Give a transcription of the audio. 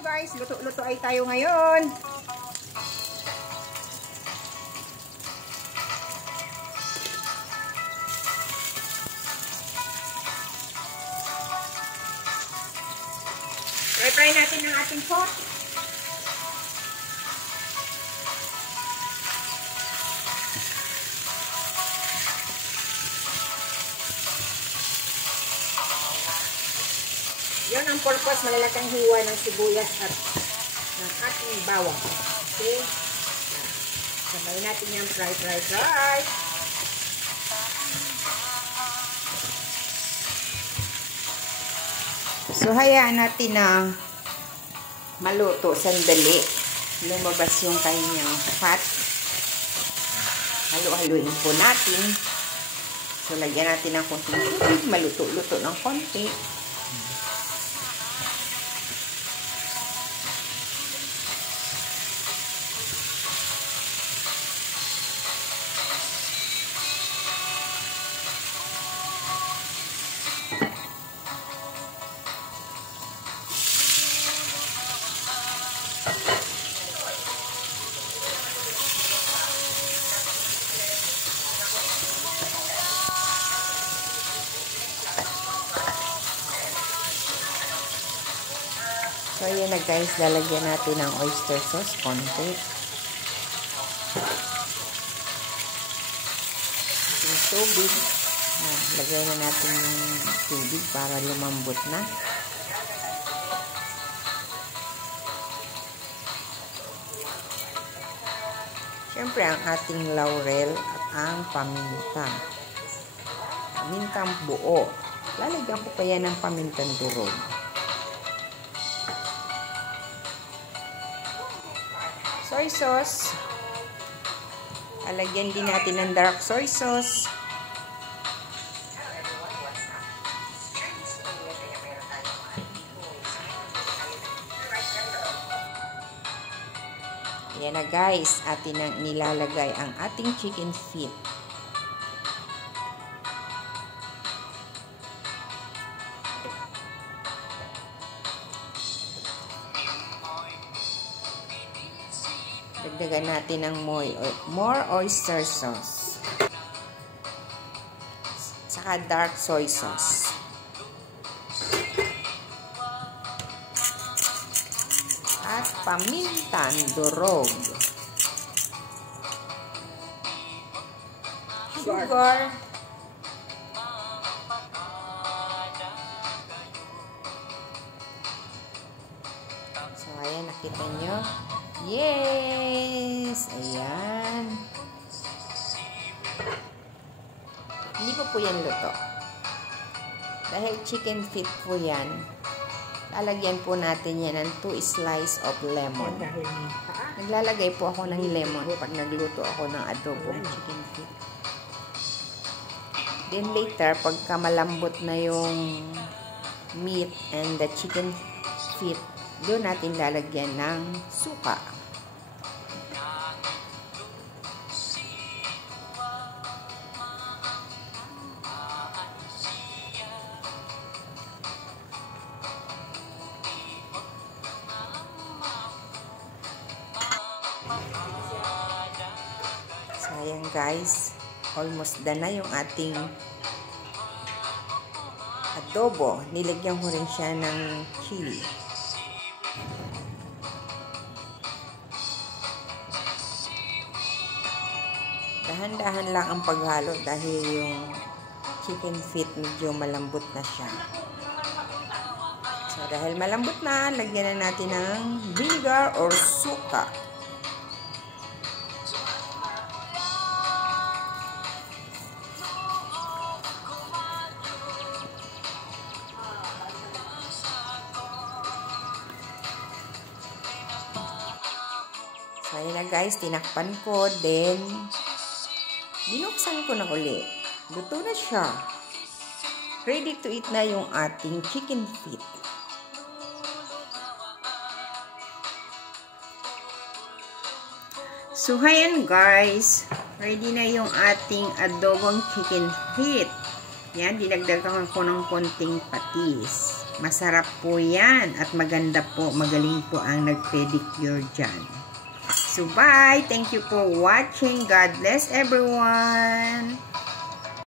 Guys, luto-luto ay tayo ngayon. Fry natin ang ating pot. Yan ang purpose, malalakang hiwa ng sibuyas at ng ating bawang. Okay? Sabay natin yung fry. So, hayaan natin na maluto sandali. Lumabas yung kanyang fat. Halo-haluin po natin. So, lagyan natin ng konting tubig. Maluto-luto ng konti. So, ayan na guys, lalagyan natin ng oyster sauce, konti. Yung tubig. Lagyan na natin yung tubig para lumambot na. Siyempre, ang ating laurel at ang paminta. Pamintang buo. Lalagyan ko pa yan ng pamintang durog. Soy sauce. Lalagyan din natin ng dark soy sauce. Yan na guys, atin ang nilalagay ang ating chicken feet. Dagdagan natin ng more oyster sauce. Saka dark soy sauce. At pamintang durog. Sugar. So, ayan, nakita nyo. Yes! Ayan. Hindi po yan luto. Dahil chicken feet po yan, lalagyan po natin yan ng 2 slice of lemon. Naglalagay po ako ng lemon pag nagluto ako ng adobong chicken feet. Then later, pagka malambot na yung meat and the chicken feet, doon natin lalagyan ng suka. Sayang guys, almost done na yung ating adobo. Nilagyan ko rin siya ng chili. Dahan-dahan lang ang paghalo dahil yung chicken feet medyo malambot na siya. So, dahil malambot na, lagyan na natin ng vinegar or suka. So, ayan na guys, tinakpan ko, then binuksan ko na uli. Luto na siya. Ready to eat na yung ating chicken feet. So, ayan guys, ready na yung ating adobong chicken feet. Yan, dinagdagan ko ng konting patis. Masarap po yan. At maganda po, magaling po ang nag-pedicure dyan. So, bye! Thank you for watching. God bless everyone!